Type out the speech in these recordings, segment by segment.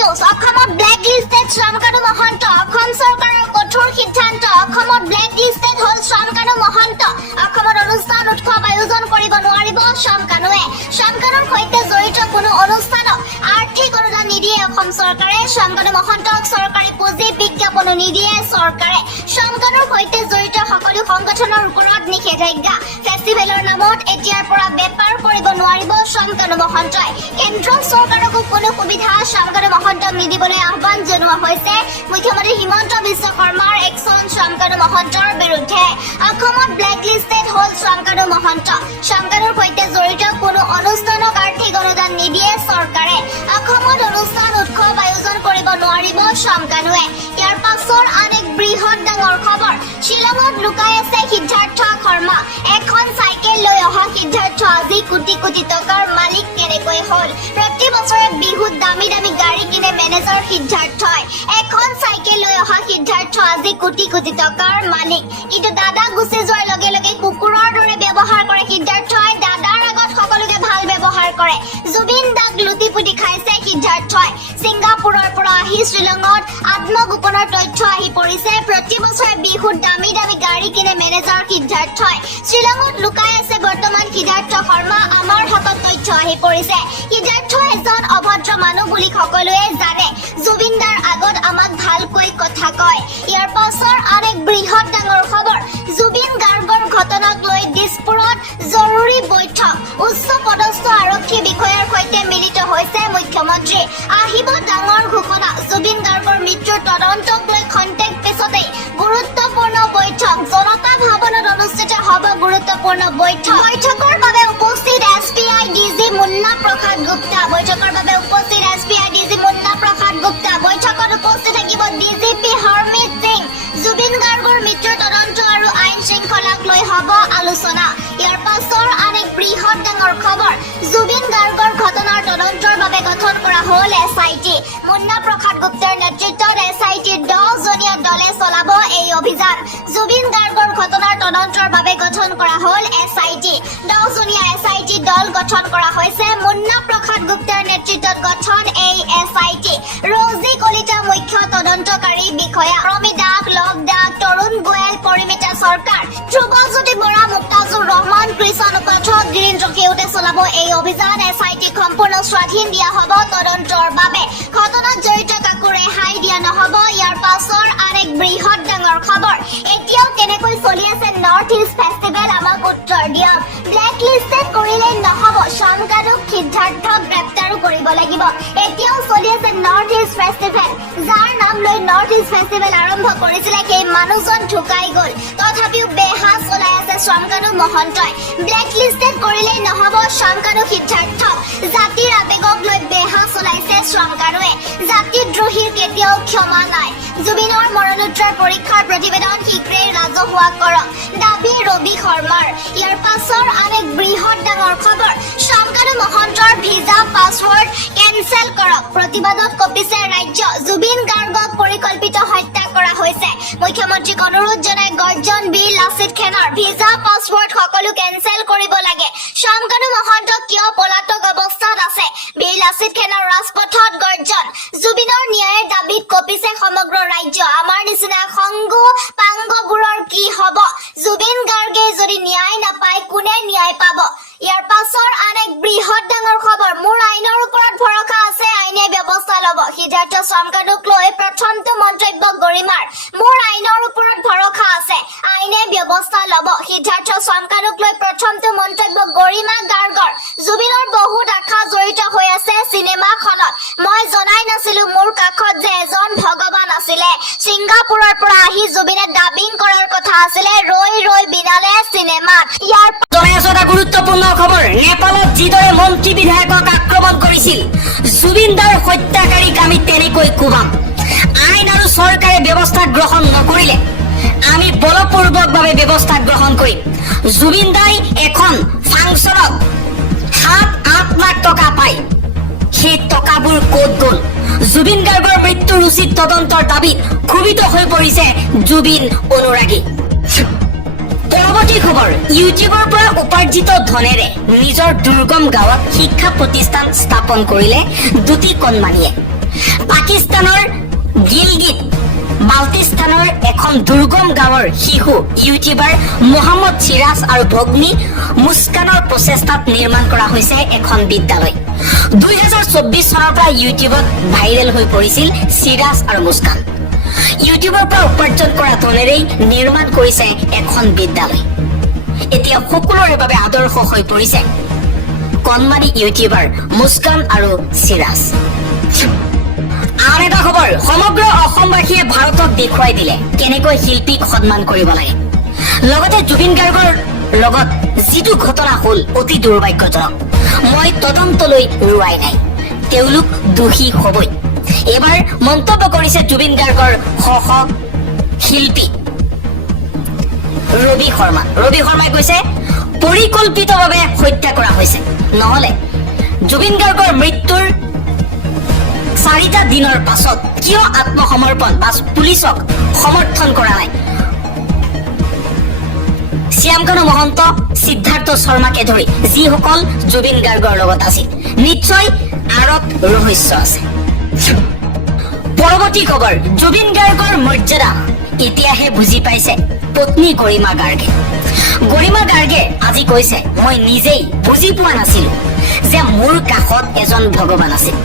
News অসমত black listed Shyamkanu Mahanta Assam চৰকাৰৰ কঠোৰ সিদ্ধান্ত অসমত ব্লেক লিষ্টেড হল শ্যামকানু মহন্ত অসমত অনুষ্ঠান উৎসৱ আয়োজন কৰিব নোৱাৰিব শ্যামকানুৱে শ্যামকানুৰ সৈতে জড়িত কোনো অনুষ্ঠানত আৰ্থিক অনুদান নিদিয়ে অসম চৰকাৰে শ্যামকানু মহন্তক চৰকাৰী পুঁজি বিজ্ঞাপনো নিদিয়ে চৰকাৰে শ্যামকানুৰ সৈতে জড়িত সকলো সংগঠনৰ ওপৰত নিষেধাজ্ঞা ফেষ্টিভেলৰ নামত এতিয়াৰ পৰা বেপাৰ কৰিব নোৱাৰিব শ্যামকানু মহন্তই কেন্দ্ৰ চৰকাৰকো কোনো সুবিধা শ্যামকানু মহন্তক নিদিবলৈ আহ্বান জনোৱা হৈছে মুখ্যমন্ত্ৰী হিমন্ত বিশ্ব শৰ্মাৰ একশ্যন শ্যামকানু মহন্তৰ বিৰুদ্ধে অসমত ব্লেক লিষ্টেড হল শ্যামকানু মহন্ত শ্যামকানুৰ সৈতে জড়িত কোনো অনুষ্ঠানক আৰ্থিক অনুদান নিদিয়ে চৰকাৰে অসমত অনুষ্ঠান উৎসৱ আয়োজন কৰিব নোৱাৰিব শ্যামকানুৱে ইয়াৰ পাছৰ আন এক বৃহৎ ডাঙৰ খবৰ শ্বিলঙত লুকাই আছে সিদ্ধাৰ্থ শৰ্মা এখন চাইকেল লৈ অহা সিদ্ধাৰ্থ আজি কোটি কোটি টকাৰ মালিক কেনেকৈ হল প্ৰতি বছৰে বিহুত দামী দামী গাড়ী কিনে মেনেজাৰ সিদ্ধাৰ্থই এখন চাইকেল লৈ অহা সিদ্ধাৰ্থ আজি কোটি কোটি টকাৰ মালিক কিন্তু দাদা গুচি যোৱাৰ লগে লগে কুকুৰৰ দৰে ব্যৱহাৰ কৰে সিদ্ধাৰ্থই দাদাৰ আগত সকলোকে ভাল ব্যৱহাৰ কৰে জুবিন দাক লুটি পুতি খাইছে সিদ্ধাৰ্থই ছিংগাপুৰৰ পৰা আহি শ্বিলঙত আত্মগোপনৰ তথ্য আহি পৰিছে প্ৰতি বছৰে বিহুত দামী দামী গাড়ী কিনে মেনেজাৰ সিদ্ধাৰ্থই শ্বিলঙত লুকাই আছে বৰ্তমান সিদ্ধাৰ্থ শৰ্মা আমাৰ হাতত তথ্য আহি পৰিছে সিদ্ধাৰ্থ এজন অভদ্ৰ মানুহ বুলি সকলোৱে জানে জুবিন দাৰ আগত আমাক ভালকৈ কথা কয় ইয়াৰ পাছৰ আন এক বৃহৎ ডাঙৰ খবৰ জুবিন গাৰ্গৰ ঘটনাক লৈ দিছপুৰত জৰুৰী বৈঠক উচ্চ পদস্থ আৰক্ষী বিষয়াৰ সৈতে মিলিত হৈছে মুখ্যমন্ত্ৰী আহিব ডাঙৰ ঘোষণা জুবিন গাৰ্গৰ মৃত্যুৰ তদন্তক লৈ খন্তেক পিছতেই গুৰুত্বপূৰ্ণ বৈঠক জনতা ভৱনত অনুষ্ঠিত হ'ব গুৰুত্বপূৰ্ণ বৈঠকৰ বাবে উপস্থিত এছপিআই ডিজি মুন্না প্ৰসাদ গুপ্তা বৈঠকৰ বাবে উপস্থিত এছপিআই ডিজি মুন্না প্ৰসাদ গুপ্তা বৈঠকত উপস্থিত থাকিব ডিজিপি হৰমিত সিং জুবিন গাৰ্গৰ মৃত্যুৰ তদন্ত আৰু আইন শৃংখলাক লৈ হ'ব আলোচনা ইয়াৰ পাছৰ আন এক বৃহৎ ডাঙৰ খবৰ জুবিন গাৰ্গৰ ঘটনাৰ তদন্তৰ বাবে গঠন কৰা হ'ল এছআইটি মুন্না প্ৰসাদ গুপ্তাৰ নেতৃত্বত এছআইটি 10 জনীয়া দলে চলাব এই অভিযান জুবিন গাৰ্গৰ ঘটনাৰ তদন্তৰ বাবে গঠন কৰা হ'ল এছআইটি 10 জনীয়া এছআইটি দল গঠন কৰা হৈছে মুন্না প্ৰসাদ গুপ্তাৰ নেতৃত্বত গঠন এই এছআইটি ৰজি কলিতা মুখ্য তদন্তকাৰী বিষয়া ৰমি দাস লক দাস তৰুণ গোয়েল পৰিমিতা চৰকাৰ ধ্ৰুৱজ্যোতি বৰা মুক্তাজুৰ ৰহমান কৃষণ পাঠক গিৰীন্দ্ৰ কেউতে চলাব এই অভিযান এছআইটিক সম্পূৰ্ণ স্বাধীন দিয়া হ'ব তদন্তৰ বাবে ঘটনাত জড়িত কাকো ৰেহাই দিয়া নহ'ব ইয়াৰ পাছৰ আন এক বৃহৎ ডাঙৰ খবৰ এতিয়াও কেনেকৈ চলি আছে নৰ্থ ইষ্ট ফেষ্টিভেল আমাক উত্তৰ দিয়ক ব্লেক লিষ্টেড কৰিলে নহ'ব শ্যামকানুক সিদ্ধাৰ্থক গ্ৰেপ্তাৰো কৰিব লাগিব এতিয়াও চলি আছে নৰ্থ ইষ্ট ফেষ্টিভেল যাৰ নাম লৈ নৰ্থ ইষ্ট ফেষ্টিভেল আৰম্ভ কৰিছিলে সেই মানুহজন ঢুকাই গ'ল তথাপিও বেহা চলাই আছে শ্যামকানু মহন্তই ব্লেক লিষ্টেড কৰিলে নহ'ব শ্যামকানু সিদ্ধাৰ্থ জাতিৰ আবেগক লৈ বেহা চলাইছে শ্যামকানুৱে জাতিদ্ৰোহীৰ কেতিয়াও ক্ষমা নাই জুবিনৰ মৰণোত্তৰ পৰীক্ষাৰ প্ৰতিবেদন শীঘ্ৰেই ৰাজহুৱা কৰক দাবী ৰবি শৰ্মাৰ ইয়াৰ পাছৰ আন এক বৃহৎ ডাঙৰ খবৰ শ্যামকানু মহন্তৰ ভিজা পাছৱৰ্ড কেনচেল কৰক প্ৰতিবাদত কঁপিছে ৰাজ্য জুবিন গাৰ্গক পৰিকল্পিত হত্যা কৰা হৈছে মুখ্যমন্ত্ৰীক অনুৰোধ জনাই গৰ্জন বীৰ লাচিত সেনাৰ ভিজা পাছৱৰ্ড সকলো কেনচেল কৰিব লাগে শ্যামকানু মহন্ত কিয় পলাতক অৱস্থাত আছে বীৰ লাচিত সেনাৰ ৰাজপথত গৰ্জন জুবিনৰ ন্যায়ৰ দাবীত কঁপিছে সমগ্ৰ ৰাজ্য আমাৰ নিচিনা সংগু পাংগবোৰৰ কি হ'ব জুবিন গাৰ্গে যদি ন্যায় নাপায় কোনে ন্যায় পাব ইয়াৰ পাছৰ আন এক বৃহৎ ডাঙৰ খবৰ মোৰ আইনৰ ওপৰত ভৰসা আছে আইনে ব্যৱস্থা ল'ব সিদ্ধাৰ্থ শ্যামকানুক লৈ প্ৰথমটো মন্তব্য গৰিমাৰ মোৰ আইনৰ ওপৰত ভৰসা আছে আইনে ব্যৱস্থা ল'ব সিদ্ধাৰ্থ শ্যামকানুক লৈ প্ৰথমটো মন্তব্য গৰিমা গাৰ্গৰ জুবিনৰ বহুত আশা জড়িত হৈ আছে চিনেমাখনত মই জনাই নাছিলো মোৰ কাষত যে এজন ভগৱান আছিলে ছিংগাপুৰৰ পৰা আহি জুবিনে ডাবিং কৰাৰ কথা আছিলে ৰৈ ৰৈ বিনালে চিনেমাত ইয়াৰ এটা গুৰুত্বপূৰ্ণ খবৰ নেপালত যিদৰে মন্ত্ৰী বিধায়কক আক্ৰমণ কৰিছিল জুবিন দাৰ হত্যাকাৰীক আমি তেনেকৈ কোবাম আইন আৰু চৰকাৰে ব্যৱস্থা গ্ৰহণ নকৰিলে আমি বলপূৰ্বকভাৱে ব্যৱস্থা গ্ৰহণ কৰিম জুবিন দাই এখন ফাংচনত 7-8 লাখ টকা পায় সেই টকাবোৰ ক'ত গ'ল জুবিন গাৰ্গৰ মৃত্যুৰ উচিত তদন্তৰ দাবীত ক্ষোভিত হৈ পৰিছে জুবিন অনুৰাগী পৰৱৰ্তী খবৰ ইউটিউবৰ পৰা উপাৰ্জিত ধনেৰে নিজৰ দুৰ্গম গাঁৱত শিক্ষা প্ৰতিষ্ঠান স্থাপন কৰিলে দুটি কণমানিয়ে পাকিস্তানৰ গিলগিট বাল্টিস্তানৰ এখন দুৰ্গম গাঁৱৰ শিশু ইউটিউবাৰ মোহাম্মদ চিৰাজ আৰু ভগ্নী মুস্কানৰ প্ৰচেষ্টাত নিৰ্মাণ কৰা হৈছে এখন বিদ্যালয় 2024 চনৰ পৰা ইউটিউবত ভাইৰেল হৈ পৰিছিল চিৰাজ আৰু মুস্কান ইউটিউবৰ পৰা উপাৰ্জন কৰা ধনেৰেই নিৰ্মাণ কৰিছে এখন বিদ্যালয় এতিয়া সকলোৰে বাবে আদৰ্শ হৈ পৰিছে কণমানি ইউটিউবাৰ মুস্কান আৰু চিৰাজ আন এটা খবৰ সমগ্ৰ অসমবাসীয়ে ভাৰতক দেখুৱাই দিলে কেনেকৈ শিল্পীক সন্মান কৰিব লাগে লগতে জুবিন গাৰ্গৰ লগত যিটো ঘটনা হ'ল অতি দুৰ্ভাগ্যজনক মই তদন্তলৈ ৰোৱাই নাই তেওঁলোক দোষী হ'বই এবাৰ মন্তব্য কৰিছে জুবিন গাৰ্গৰ সহ শিল্পী ৰবি শৰ্মাই কৈছে পৰিকল্পিতভাৱে হত্যা কৰা হৈছে নহলে জুবিন গাৰ্গৰ মৃত্যুৰ 4টা দিনৰ পাছত কিয় আত্মসমৰ্পণ বা পুলিচক সমৰ্থন কৰা নাই শ্যামকানু মহন্ত সিদ্ধাৰ্থ শৰ্মাকে ধৰি যিসকল জুবিন গাৰ্গৰ লগত আছিল নিশ্চয় আৰত ৰহস্য আছে পৰৱৰ্তী খবৰ জুবিন গাৰ্গৰ মৰ্যাদা এতিয়াহে বুজি পাইছে পত্নী গৰিমা গাৰ্গে আজি কৈছে মই নিজেই বুজি পোৱা নাছিলো যে মোৰ কাষত এজন ভগৱান আছিল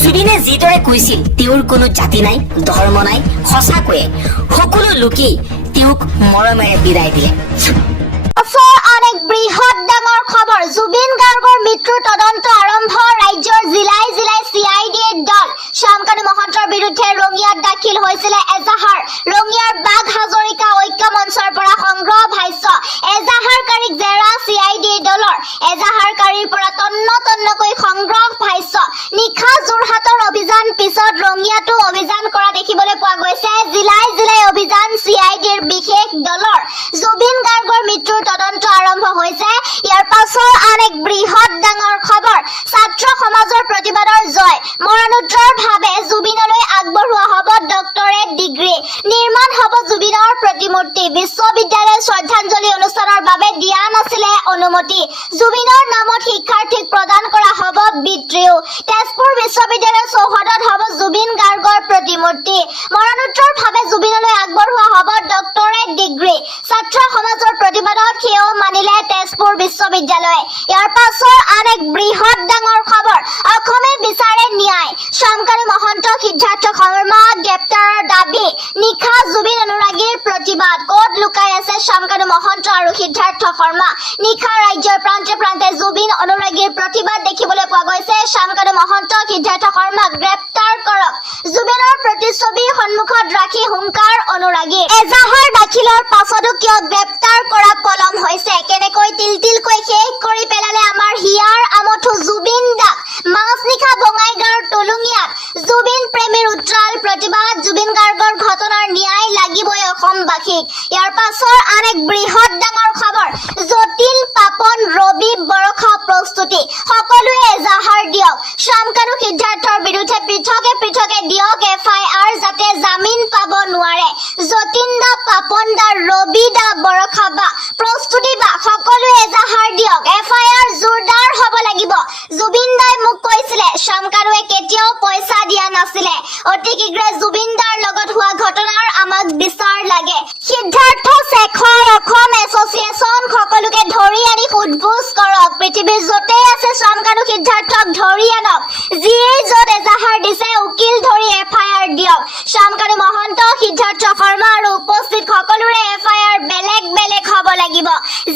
জুবিনে যিদৰে কৈছিল তেওঁৰ কোনো জাতি নাই ধৰ্ম নাই সঁচাকৈয়ে সকলো লোকেই তেওঁক মৰমেৰে বিদায় দিলে আন এক বৃহৎ ডাঙৰ খবৰ জুবিন গাৰ্গৰ মৃত্যুৰ তদন্ত আৰম্ভ ৰাজ্যৰ জিলাই জিলাই CIDৰ দল শ্যামকানু মহন্তৰ বিৰুদ্ধে ৰঙিয়াত দাখিল হৈছিল এজাহাৰ ৰঙিয়াৰ বাঘ হাজৰিকা ঐক্য মঞ্চৰ পৰা সংগ্ৰহ ভাষ্য এজাহাৰকাৰীক জেৰা CIDৰ দলৰ এজাহাৰকাৰীৰ পৰা তন্নকৈ সংগ্ৰহ ভাষ্য নিশা যোৰহাটৰ অভিযান পিছত ৰঙিয়াতো অভিযান কৰা দেখিবলৈ পোৱা গৈছে জিলাই জিলাই অভিযান CIDৰ বিশেষ দলৰ জুবিন গাৰ্গৰ মৃত্যুৰ তদন্ত আৰম্ভ হৈছে ইয়াৰ পাছৰ আন এক বৃহৎ ডাঙৰ খবৰ ছাত্ৰ সমাজৰ প্ৰতিবাদৰ জয় মৰণোত্তৰ ভাৱে জুবিনলৈ আগবঢ়োৱা হ'ব ডক্টৰেট ডিগ্ৰী নিৰ্মাণ হ'ব জুবিনৰ প্ৰতিমূৰ্তি বিশ্ববিদ্যালয় শ্ৰদ্ধাঞ্জলি অনুষ্ঠানৰ বাবে দিয়া নাছিলে অনুমতি জুবিনৰ নামত শিক্ষাৰ্থীক প্ৰদান কৰা হ'ব বিত্ৰিও তেজপুৰ বিশ্ববিদ্যালয় চৌহদত হ'ব জুবিন গাৰ্গৰ প্ৰতিমূৰ্তি মৰণোত্তৰ ভাৱে জুবিনলৈ আগবঢ়োৱা হ'ব ডক্টৰেট ডিগ্ৰী ছাত্ৰ সমাজৰ প্ৰতিবাদত সেও মানিলে তেজপুৰ বিশ্ববিদ্যালয় ইয়াৰ পাছৰ আন এক বৃহৎ ডাঙৰ খবৰ অসমে বিচাৰে ন্যায় শ্যামকানু মহন্ত সিদ্ধাৰ্থ শৰ্মা গ্ৰেপ্তাৰৰ দাবী নিশা জুবিন অনুৰাগীৰ প্ৰতিবাদ ক'ত লুকাই আছে শ্যামকানু মহন্ত আৰু সিদ্ধাৰ্থ শৰ্মা নিশা ৰাজ্যৰ প্ৰান্তে প্ৰান্তে জুবিন অনুৰাগীৰ প্ৰতিবাদ দেখিবলৈ পোৱা গৈছে শ্যামকানু মহন্ত সিদ্ধাৰ্থ শৰ্মাক গ্ৰেপ্তাৰ কৰক জুবিনৰ প্ৰতিচ্ছবি সন্মুখত ৰাখি হুংকাৰ অনুৰাগী এজাহাৰ দাখিলৰ পাছতো কিয় গ্ৰেপ্তাৰ কৰা পলম হৈছে কেনেকৈ তিলকৈ শেষ কৰি পেলালে আমাৰ হিয়াৰ আমঠু জুবিন দাক মাজনিশা বঙাইগাঁৱৰ টলুঙিয়াত জুবিন প্ৰেমীৰ উত্ৰাল প্ৰতিবাদ জুবিন গাৰ্গৰ ঘটনাৰ ন্যায় লাগিবই অসমবাসীক ইয়াৰ পাছৰ আন এক বৃহৎ ডাঙৰ খবৰ জটিল পাপন ৰবি বৰষা প্ৰস্তুতি সকলোৱে এজাহাৰ দিয়ক শ্যামকানু সিদ্ধাৰ্থৰ বিৰুদ্ধে পৃথকে দিয়ক FIR যাতে জামিন পাব নোৱাৰে যতীন দা পাপন দা ৰবি দা বৰষা বা প্ৰস্তুতি বা সকলোৱে এজাহাৰ দিয়ক FIR জোৰদাৰ হ'ব লাগিব জুবিন দাই মোক কৈছিলে শ্যামকানুৱে কেতিয়াও পইচা দিয়া নাছিলে অতি শীঘ্ৰে জুবিন দাৰ লগত হোৱা ঘটনাৰ আমাক বিচাৰ লাগে সিদ্ধাৰ্থ শেখৰ অসম এছ'চিয়েশ্যন সকলোকে ধৰি আনি সোধপোছ কৰক পৃথিৱীৰ য'তেই আছে শ্যামকানু সিদ্ধাৰ্থক ধৰি আনক যিয়ে য'ত এজাহাৰ দিছে উকিল ধৰি FIR দিয়ক শ্যামকানু মহন্ত সিদ্ধাৰ্থ শৰ্মা আৰু উপস্থিত সকলোৰে FIR বেলেগ হ'ব লাগিব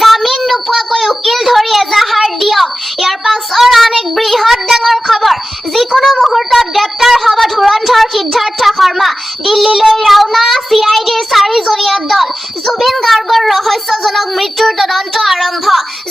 জামিন নোপোৱাকৈ উকিল ধৰি এজাহাৰ দিয়ক ইয়াৰ পাছৰ আন এক বৃহৎ ডাঙৰ খবৰ যিকোনো মুহূৰ্তত গ্ৰেপ্তাৰ হ'ব ধুৰন্ধৰ সিদ্ধাৰ্থ শৰ্মা দিল্লীলৈ ৰাওনা CIDৰ 4জনীয়া দল জুবিন গাৰ্গৰ ৰহস্যজনক মৃত্যুৰ তদন্ত আৰম্ভ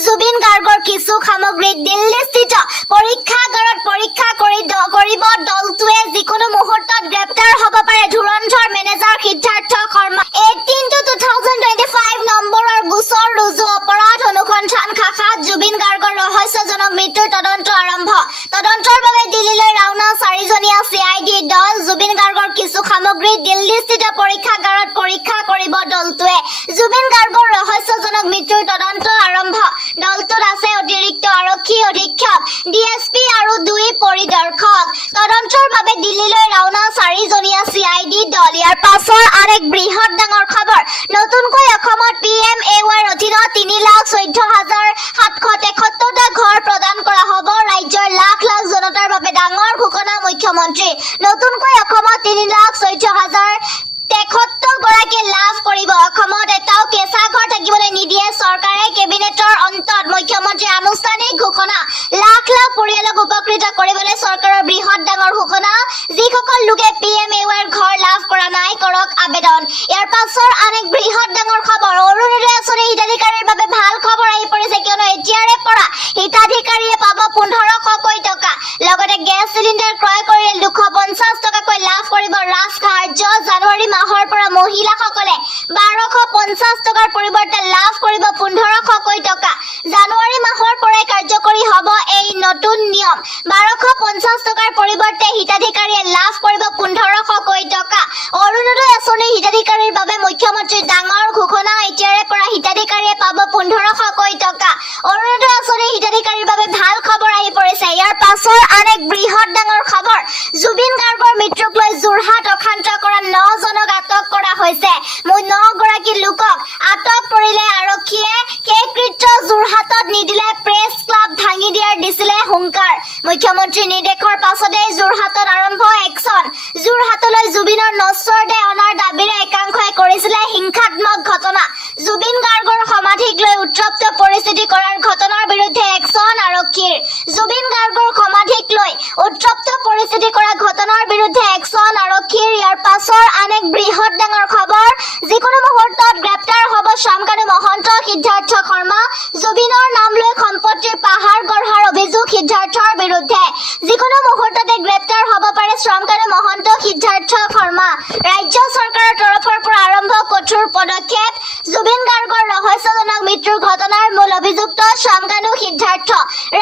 জুবিন গাৰ্গৰ কিছু সামগ্ৰী দিল্লীস্থিত পৰীক্ষাগাৰত পৰীক্ষা কৰিব দলটোৱে যিকোনো মুহূৰ্তত গ্ৰেপ্তাৰ হ'ব পাৰে ধুৰন্ধৰ মেনেজাৰ সিদ্ধাৰ্থ শৰ্মা 18/2025 নম্বৰৰ গোচৰ ৰুজু অপৰাধ অনুসন্ধান শাখাত জুবিন গাৰ্গৰ ৰহস্যজনক মৃত্যুৰ তদন্ত আৰম্ভ তদন্তৰ বাবে দিল্লীলৈ ৰাওনা 4জনীয়া CID দল জুবিন গাৰ্গৰ কিছু কিছু সামগ্ৰী দিল্লীস্থিত পৰীক্ষাগাৰত পৰীক্ষা কৰিব দলটোৱে জুবিন গাৰ্গৰ ৰহস্যজনক মৃত্যুৰ তদন্ত আৰম্ভ দলটোত আছে অতিৰিক্ত আৰক্ষী অধীক্ষক ডিএছপি আৰু 2 পৰিদৰ্শক তদন্তৰ বাবে দিল্লীলৈ ৰাওনা 4জনীয়া চিআইডি দল ইয়াৰ পাছৰ আন এক বৃহৎ ডাঙৰ খবৰ নতুনকৈ অসমত PMAYৰ অধীনত 3,14,773টা ঘৰ প্ৰদান কৰা হ'ব ৰাজ্যৰ লাখ লাখ জনতাৰ বাবে ডাঙৰ ঘোষণা মুখ্যমন্ত্ৰী নতুনকৈ অসমত 3,14,073 গৰাকী লাভ কৰিব অসমত এটাও কেঁচা ঘৰ থাকিবলৈ নিদিয়ে চৰকাৰে কেবিনেটৰ অন্তত মুখ্যমন্ত্ৰী আনুষ্ঠানিক ঘোষণা লাখ লাখ পৰিয়ালক উপকৃত কৰিবলৈ চৰকাৰৰ বৃহৎ ডাঙৰ ঘোষণা যিসকল লোকে PMAYৰ ঘৰ লাভ কৰা নাই কৰক আবেদন ইয়াৰ পাছৰ আন এক বৃহৎ ডাঙৰ খবৰ অৰুণোদয় আঁচনিৰ হিতাধিকাৰীৰ বাবে ভাল খবৰ আহি পৰিছে কিয়নো এতিয়াৰে পৰা হিতাধিকাৰীয়ে পাব 1500কৈ টকা লগতে গেছ চিলিণ্ডাৰ ক্ৰয় কৰিলে 250 টকাকৈ লাভ কৰিব ৰাজসাহায্য জানুৱাৰী মাহৰ পৰা মহিলাসকলে 1250 টকাৰ পৰিৱৰ্তে লাভ কৰিব 1500কৈ টকা জানুৱাৰী মাহৰ পৰাই কাৰ্যকৰী হ'ব এই নতুন নিয়ম 1250 টকাৰ পৰিৱৰ্তে হিতাধিকাৰীয়ে লাভ কৰিব 1500কৈ টকা অৰুণোদয় আঁচনিৰ হিতাধিকাৰীৰ বাবে মুখ্যমন্ত্ৰীৰ ডাঙৰ ঘোষণা এতিয়াৰে পৰা হিতাধিকাৰীয়ে পাব 1500কৈ টকা অৰুণোদয় আঁচনিৰ হিতাধিকাৰীৰ বাবে ভাল খবৰ আহি পৰিছে ইয়াৰ পাছৰ আন এক বৃহৎ ডাঙৰ খবৰ জুবিন গাৰ্গৰ মৃত্যুক লৈ যোৰহাট অশান্ত কৰা 9 জনক আটক কৰা হৈছে 9 গৰাকী লোকক আটক কৰিলে আৰক্ষীয়ে সেই কৃত্য যোৰহাটত নিদিলে প্ৰেছ ক্লাব ভাঙি দিয়াৰ দিছিলে হুংকাৰ মুখ্যমন্ত্ৰীৰ নিৰ্দেশৰ পাছতে যোৰহাটত আৰম্ভ একচন যোৰহাটলৈ জুবিনৰ নশ্বৰ দেহ অনাৰ দাবীৰে একাংশই কৰিছিলে হিংসাত্মক ঘটনা জুবিন গাৰ্গৰ সমাধিক লৈ উত্তপ্ত পৰিস্থিতি কৰাৰ ঘটনাৰ বিৰুদ্ধে একচন আৰক্ষীৰ জুবিন গাৰ্গৰ সমাধিক লৈ উত্তপ্ত পৰিস্থিতি কৰা ঘটনাৰ বিৰুদ্ধে একচন আৰক্ষীৰ ইয়াৰ পাছৰ আন এক বৃহৎ ডাঙৰ খবৰ যিকোনো মুহূৰ্তত গ্ৰেপ্তাৰ হ'ব শ্যামকানু মহন্ত সিদ্ধাৰ্থ শৰ্মা জুবিনৰ নাম লৈ সম্পত্তিৰ পাহাৰ গঢ়াৰ অভিযোগ সিদ্ধাৰ্থৰ বিৰুদ্ধে যিকোনো মুহূৰ্ততে গ্ৰেপ্তাৰ হ'ব পাৰে শ্যামকানু মহন্ত সিদ্ধাৰ্থ শৰ্মা ৰাজ্য চৰকাৰৰ তৰফৰ পৰা আৰম্ভ কঠোৰ পদক্ষেপ জুবিন গাৰ্গৰ ৰহস্যজনক মৃত্যুৰ ঘটনাৰ মূল অভিযুক্ত শ্যামকানু সিদ্ধাৰ্থ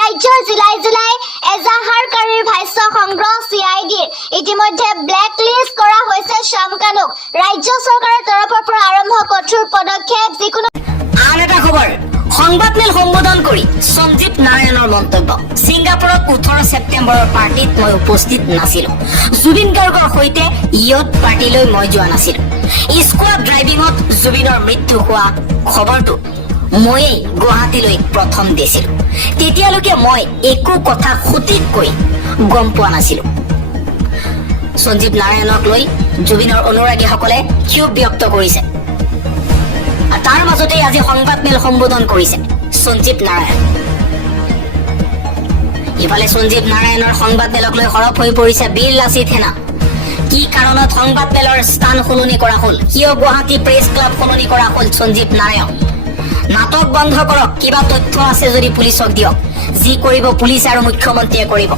ৰাজ্যৰ জিলাই জিলাই এজাহাৰকাৰীৰ ভাষ্য সংগ্ৰহ চিআইডিৰ ইতিমধ্যে ব্লেক লিষ্ট কৰা হৈছে শ্যামকানুক ৰাজ্য চৰকাৰৰ তৰফৰ পৰা আৰম্ভ কঠোৰ পদক্ষেপ যিকোনো আন এটা খবৰ সংবাদমেল সম্বোধন কৰি সঞ্জীৱ নাৰায়ণৰ মন্তব্য ছিংগাপুৰত 18 ছেপ্টেম্বৰৰ পাৰ্টিত মই উপস্থিত নাছিলো জুবিন গাৰ্গৰ সৈতে ইয়ত পাৰ্টিলৈ মই যোৱা নাছিলো স্কোৱাড ড্ৰাইভিঙত জুবিনৰ মৃত্যু হোৱা খবৰটো ময়েই গুৱাহাটীলৈ প্ৰথম দিছিলো তেতিয়ালৈকে মই একো কথা সঠিককৈ গম পোৱা নাছিলো সঞ্জীৱ নাৰায়ণক লৈ জুবিনৰ অনুৰাগীসকলে ক্ষোভ ব্যক্ত কৰিছে তাৰ মাজতে আজি সংবাদমেল সম্বোধন কৰিছে সঞ্জীৱ নাৰায়ণ ইফালে সঞ্জীৱ নাৰায়ণৰ সংবাদমেলক লৈ সৰব হৈ পৰিছে বীৰ লাচিত সেনা কি কাৰণত সংবাদমেলৰ স্থান সলনি কৰা হ'ল কিয় গুৱাহাটী প্ৰেছ ক্লাব সলনি কৰা হ'ল সঞ্জীৱ নাৰায়ণ নাটক বন্ধ কৰক কিবা তথ্য আছে যদি পুলিচক দিয়ক যি কৰিব পুলিচ আৰু মুখ্যমন্ত্ৰীয়ে কৰিব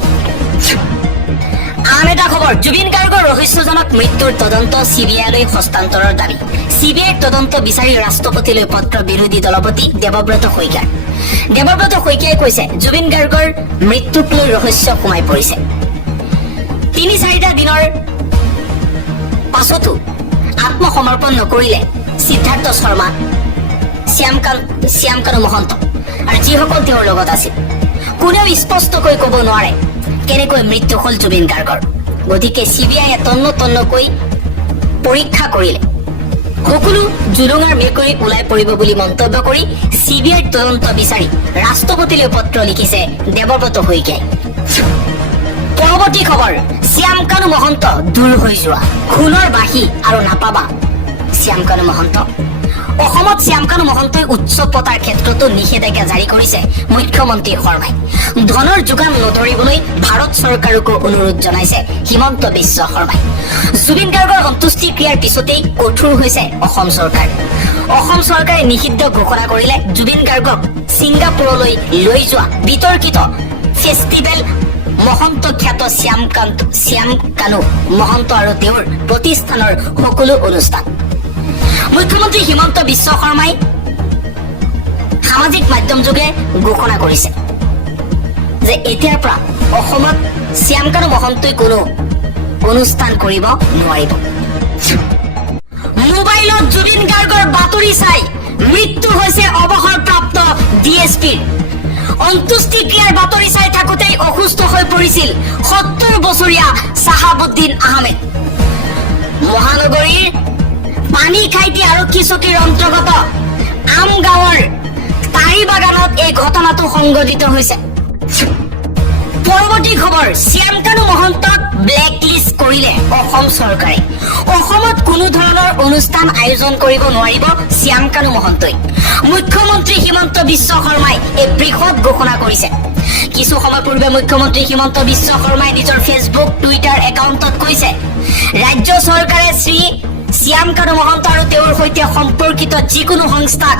আন এটা খবৰ জুবিন গাৰ্গৰ ৰহস্যজনক মৃত্যুৰ তদন্ত CBIলৈ হস্তান্তৰৰ দাবী CBIৰ তদন্ত বিচাৰি ৰাষ্ট্ৰপতিলৈ পত্ৰ বিৰোধী দলপতি দেৱব্ৰত শইকীয়াই কৈছে জুবিন গাৰ্গৰ মৃত্যুক লৈ ৰহস্য সোমাই পৰিছে 3-4টা দিনৰ পাছতো আত্মসমৰ্পণ নকৰিলে সিদ্ধাৰ্থ শৰ্মা শ্যামকানু মহন্ত আৰু যিসকল তেওঁৰ লগত আছিল কোনেও স্পষ্টকৈ ক'ব নোৱাৰে কেনেকৈ মৃত্যু হ'ল জুবিন গাৰ্গৰ গতিকে CBIয়ে তন্নকৈ পৰীক্ষা কৰিলে সকলো জুলুঙাৰ মেকুৰী ওলাই পৰিব বুলি মন্তব্য কৰি CBIৰ তদন্ত বিচাৰি ৰাষ্ট্ৰপতিলৈ পত্ৰ লিখিছে দেৱব্ৰত শইকীয়াই পৰৱৰ্তী খবৰ শ্যামকানু মহন্ত দূৰ হৈ যোৱা খুনৰ বাঁহী আৰু নাপাবা শ্যামকানু মহন্ত অসমত শ্যামকানু মহন্তই উৎসৱ পতাৰ ক্ষেত্ৰতো নিষেধাজ্ঞা জাৰি কৰিছে মুখ্যমন্ত্ৰী শৰ্মাই ধনৰ যোগান নধৰিবলৈ ভাৰত চৰকাৰকো অনুৰোধ জনাইছে হিমন্ত বিশ্ব শৰ্মাই জুবিন গাৰ্গৰ সন্তুষ্টি ক্ৰিয়াৰ পিছতেই কঠোৰ হৈছে অসম চৰকাৰে নিষিদ্ধ ঘোষণা কৰিলে জুবিন গাৰ্গক ছিংগাপুৰলৈ লৈ যোৱা বিতৰ্কিত ফেষ্টিভেল মহন্ত খ্যাত শ্যামকানু মহন্ত আৰু তেওঁৰ প্ৰতিষ্ঠানৰ সকলো অনুষ্ঠান মুখ্যমন্ত্ৰী হিমন্ত বিশ্ব শৰ্মাই সামাজিক মাধ্যম যোগে ঘোষণা কৰিছে যে এতিয়াৰ পৰা অসমত শ্যামকানু মহন্তই কোনো অনুষ্ঠান কৰিব নোৱাৰিব। মোবাইলত জুবিন গাৰ্গৰ বাতৰি চাই মৃত্যু হৈছে অৱসৰপ্ৰাপ্ত DSPৰ। অন্ত্যেষ্টিক্ৰিয়াৰ বাতৰি চাই থাকোঁতেই অসুস্থ হৈ পৰিছিল 70 বছৰীয়া চাহাবুদ্দিন আহমেদ। মহানগৰীৰ পানীখাইটি আৰক্ষী চকীৰ অন্তৰ্গত আমগাঁৱৰ তাৰি বাগানত এই ঘটনাটো সংঘটিত হৈছে। পৰৱৰ্তী খবৰ, শ্যামকানু মহন্তক ব্লেকলিষ্ট কৰিলে অসম চৰকাৰে। অসমত কোনো ধৰণৰ অনুষ্ঠান আয়োজন কৰিব নোৱাৰিব শ্যামকানু মহন্তই। মুখ্যমন্ত্ৰী হিমন্ত বিশ্ব শৰ্মাই এই বৃহৎ ঘোষণা কৰিছে। কিছু সময় পূৰ্বে মুখ্যমন্ত্ৰী হিমন্ত বিশ্ব শৰ্মাই নিজৰ ফেচবুক টুইটাৰ একাউণ্টত কৈছে, ৰাজ্য চৰকাৰে শ্ৰী শ্যামকানু মহন্ত আৰু তেওঁৰ সৈতে সম্পৰ্কিত যিকোনো সংস্থাক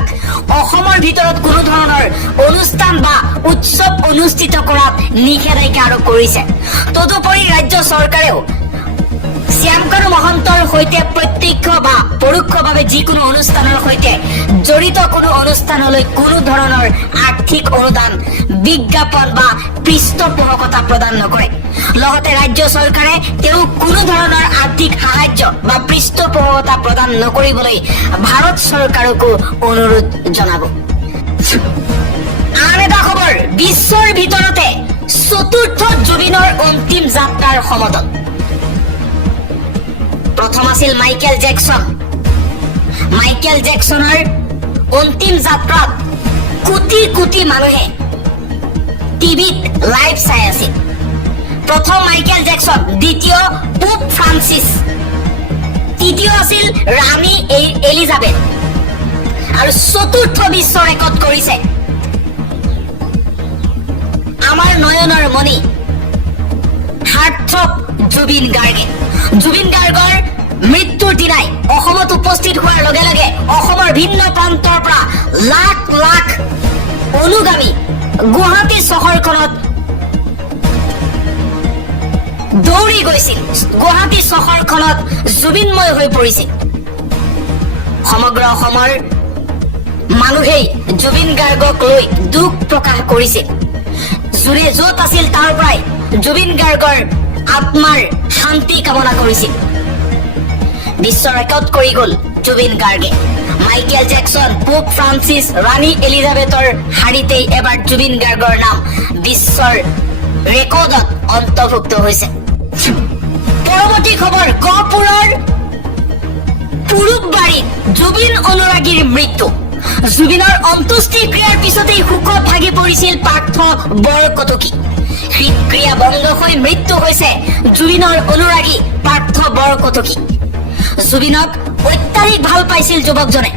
অসমৰ ভিতৰত কোনো ধৰণৰ অনুষ্ঠান বা উৎসৱ অনুষ্ঠিত কৰাত নিষেধাজ্ঞা আৰোপ কৰিছে। তদুপৰি ৰাজ্য চৰকাৰেও শ্যামকানু মহন্তৰ সৈতে প্ৰত্যক্ষ বা পৰোক্ষভাৱে যিকোনো অনুষ্ঠানৰ সৈতে জড়িত কোনো অনুষ্ঠানলৈ কোনো ধৰণৰ আৰ্থিক অনুদান, বিজ্ঞাপন বা পৃষ্ঠপোষকতা প্ৰদান নকৰে। লগতে ৰাজ্য চৰকাৰে তেওঁক কোনো ধৰণৰ আৰ্থিক সাহায্য বা পৃষ্ঠপোষকতা প্ৰদান নকৰিবলৈ ভাৰত চৰকাৰকো অনুৰোধ জনাব। আন এটা খবৰ, বিশ্বৰ ভিতৰতে চতুৰ্থ জুবিনৰ অন্তিম যাত্ৰাৰ সমদল। প্ৰথম আছিল মাইকেল জেকচন। মাইকেল জেকচনৰ অন্তিম যাত্ৰাত কোটি কোটি মানুহে টিভিত লাইভ চাই আছিল। প্ৰথম মাইকেল জেকচন, দ্বিতীয় পোপ ফ্ৰান্সিছ, তৃতীয় আছিল ৰাণী এলিজাবেথ আৰু চতুৰ্থ বিশ্ব ৰেকৰ্ড কৰিছে আমাৰ নয়নৰ মণি হাৰ্টথ্ৰব জুবিন গাৰ্গে। জুবিন গাৰ্গৰ মৃত্যুৰ দিনাই অসমত উপস্থিত হোৱাৰ লগে লগে অসমৰ ভিন্ন প্ৰান্তৰ পৰা লাখ লাখ অনুগামী গুৱাহাটী চহৰখনত দৌৰি গৈছিল। গুৱাহাটী চহৰখনত জুবিনময় হৈ পৰিছিল। সমগ্ৰ অসমৰ মানুহেই জুবিন গাৰ্গক লৈ দুখ প্ৰকাশ কৰিছিল। যোনে য'ত আছিল তাৰ পৰাই জুবিন গাৰ্গৰ আত্মাৰ শান্তি কামনা কৰিছিল। বিশ্ব ৰেকৰ্ড কৰি গ'ল জুবিন গাৰ্গে। মাইকেল জেকচন, পোপ ফ্ৰান্সিছ, ৰাণী এলিজাবেথৰ শাৰীতেই এবাৰ জুবিন গাৰ্গৰ নাম বিশ্বৰ ৰেকৰ্ডত অন্তৰ্ভুক্ত হৈছে। পৰৱৰ্তী খবৰ, গহপুৰৰ পুৰুকবাৰীত জুবিন অনুৰাগীৰ মৃত্যু। জুবিনৰ অন্ত্যেষ্টিক্ৰিয়াৰ পিছতেই শোকত ভাগি পৰিছিল পাৰ্থ বৰকটকী। হৃদক্ৰিয়া বন্ধ হৈ মৃত্যু হৈছে জুবিনৰ অনুৰাগী পাৰ্থ বৰকটকী। জুবিনক অত্যাধিক ভাল পাইছিল যুৱকজনে।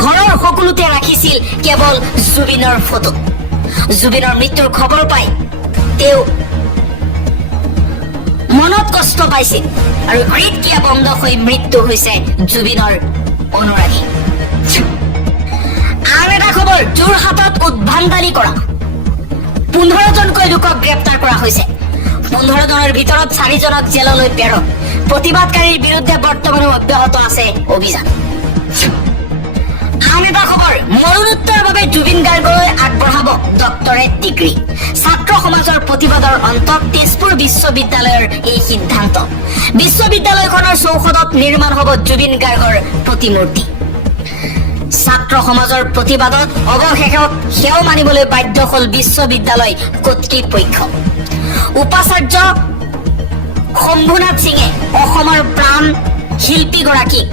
ঘৰৰ সকলোতে ৰাখিছিল কেৱল জুবিনৰ ফটো। জুবিনৰ মৃত্যুৰ খবৰ পাই তেওঁ মনত কষ্ট পাইছিল আৰু হৃদক্ৰিয়া বন্ধ হৈ মৃত্যু হৈছে জুবিনৰ অনুৰাগী। আন এটা খবৰ, যোৰহাটত উদ্ভণ্ডালি কৰা 15 জনকৈ লোকক গ্ৰেপ্তাৰ কৰা হৈছে। 15 জনৰ ভিতৰত 4 জনক জেললৈ প্ৰেৰণ। প্ৰতিবাদকাৰীৰ বিৰুদ্ধে বৰ্তমানো অব্যাহত আছে অভিযান। আন এটা খবৰ, মৰণোত্তৰৰ বাবে জুবিন গাৰ্গলৈ আগবঢ়াব ডক্টৰেট ডিগ্ৰী। ছাত্ৰ সমাজৰ প্ৰতিবাদৰ অন্তত তেজপুৰ বিশ্ববিদ্যালয়ৰ এই সিদ্ধান্ত। বিশ্ববিদ্যালয়খনৰ চৌহদত নিৰ্মাণ হ'ব জুবিন গাৰ্গৰ প্ৰতিমূৰ্তি। ছাত্ৰ সমাজৰ প্ৰতিবাদত অৱশেষত সেও মানিবলৈ বাধ্য হ'ল বিশ্ববিদ্যালয় কৰ্তৃপক্ষ। উপাচাৰ্য শম্ভুনাথ সিঙে অসমৰ প্ৰাণ শিল্পীগৰাকীক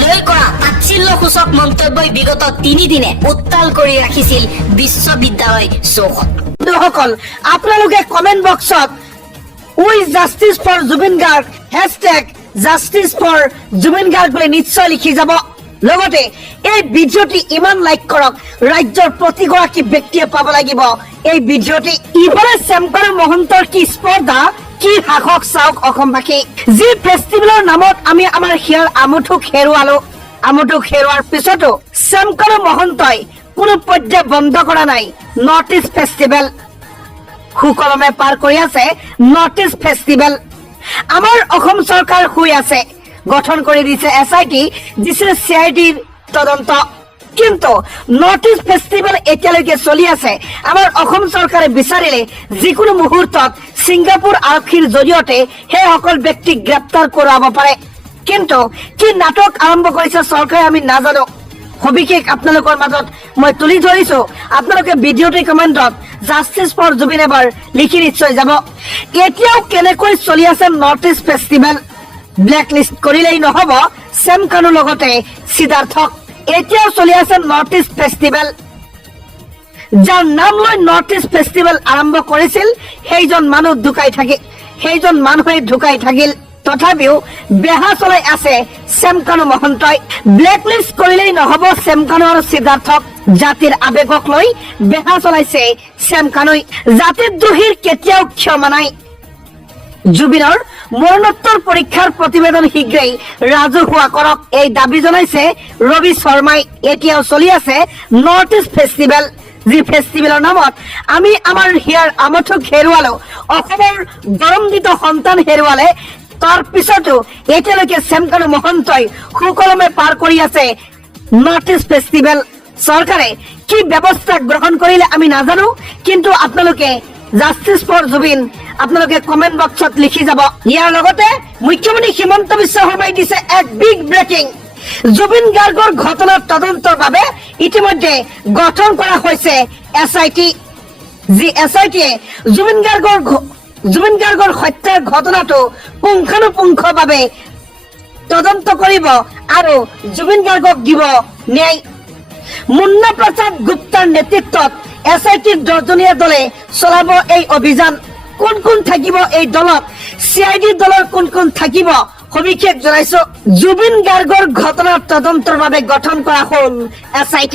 লৈ কৰা তাচ্ছিল্যসূচক মন্তব্যই বিগত 3 দিনে উত্তাল কৰি ৰাখিছিল বিশ্ববিদ্যালয় চৌহদ। বন্ধুসকল, আপোনালোকে কমেন্ট বক্সত উই জাষ্টিস ফৰ জুবিন গাৰ্গ #জাষ্টিস ফৰ জুবিন গাৰ্গ বুলি নিশ্চয় লিখি যাব। লগতে এই ভিডিঅ'টি ইমান লাইক কৰক, ৰাজ্যৰ প্ৰতিগৰাকী ব্যক্তিয়ে পাব লাগিব এই ভিডিঅ'টি। ইবাৰে শ্যামকানু মহন্তৰ কি স্পৰ্ধা, কি সাহস চাওক অসমবাসী। যি ফেষ্টিভেলৰ নামত আমি আমাৰ হিয়াৰ আমুঠুক হেৰুৱাৰ পিছতো শ্যামকানু মহন্তই কোনো পৰ্যায় বন্ধ কৰা নাই। নৰ্থ ইষ্ট ফেষ্টিভেল সুকলমে পাৰ কৰি আছে। নৰ্থ ইষ্ট ফেষ্টিভেল আমাৰ অসম চৰকাৰ শুই আছে। গঠন কৰি দিছে SIT, দিছে CIDৰ তদন্ত। কিন্তু নৰ্থ ইষ্ট ফেষ্টিভেল এতিয়ালৈকে চলি আছে। আমাৰ অসম চৰকাৰে বিচাৰিলে যিকোনো মুহূৰ্তত ছিংগাপুৰ আৰক্ষীৰ জৰিয়তে সেইসকল ব্যক্তিক গ্ৰেপ্তাৰ কৰাব পাৰে। কিন্তু কি নাটক আৰম্ভ কৰিছে চৰকাৰে আমি নাজানো। সবিশেষ আপোনালোকৰ মাজত মই তুলি ধৰিছো। আপোনালোকে ভিডিঅ'টি কমেণ্টত জাষ্টিছ ফৰ জুবিন এবাৰ লিখি নিশ্চয় যাব। এতিয়াও কেনেকৈ চলি আছে north east festival? Black list কৰিলেই নহব চেম কানুৰ লগতে সিদ্ধাৰ্থক। এতিয়াও চলি আছে নৰ্থ ইষ্ট ফেষ্টিভেল। যাৰ নাম লৈ নৰ্থ ইষ্ট ফেষ্টিভেল আৰম্ভ কৰিছিল সেইজন মানুহ ঢুকাই থাকিল। তথাপিও বেহা চলাই আছে চেম কানু মহন্তই। ব্লেক লিষ্ট কৰিলেই নহব চেম কানু আৰু সিদ্ধাৰ্থক। জাতিৰ আবেগক লৈ বেহা চলাইছে চেম কানুই। জাতিৰ দ্ৰোহীৰ কেতিয়াও ক্ষমা নাই। জুবিনৰ মৰণোত্তৰ পৰীক্ষাৰ প্ৰতিবেদন শীঘ্ৰেই ৰাজহুৱা কৰক, এই দাবী জনাইছে ৰবি শৰ্মাই। এতিয়াও চলি আছে নৰ্থ ইষ্ট ফেষ্টিভেল, যি ফেষ্টিভেলৰ নামত আমি আমাৰ হিয়াৰ আমঠুক হেৰুৱালো, অসমৰ গৰমদিত সন্তান হেৰুৱালে। তাৰ পিছতো এতিয়ালৈকে চেম কানু মহন্তই সুকলমে পাৰ কৰি আছে নৰ্থ ইষ্ট ফেষ্টিভেল। চৰকাৰে কি ব্যৱস্থা গ্ৰহণ কৰিলে আমি নাজানো, কিন্তু আপোনালোকে জাষ্টিছ ফৰ জুবিন আপোনালোকে কমেন্ট বক্সত লিখি যাব। ইয়াৰ লগতে মুখ্যমন্ত্ৰী হিমন্ত বিশ্ব শৰ্মাই দিছে এক বিগ ব্ৰেকিং। জুবিন গাৰ্গৰ ঘটনাৰ তদন্তৰ বাবে ইতিমধ্যে গঠন কৰা হৈছে SIT। যি SITয়ে জুবিন গাৰ্গৰ হত্যাৰ ঘটনাটো পুংখানুপুংখভাৱে তদন্ত কৰিব আৰু জুবিন গাৰ্গক দিব ন্যায়। মুন্না প্ৰসাদ গুপ্তাৰ নেতৃত্বত SITৰ 10জনীয়া দলে চলাব এই অভিযান। কোন কোন থাকিব এই দলত, CID দলৰ কোন কোন থাকিব, সবিশেষ জনাইছো। জুবিন গাৰ্গৰ ঘটনাৰ তদন্তৰ বাবে গঠন কৰা হল SIT।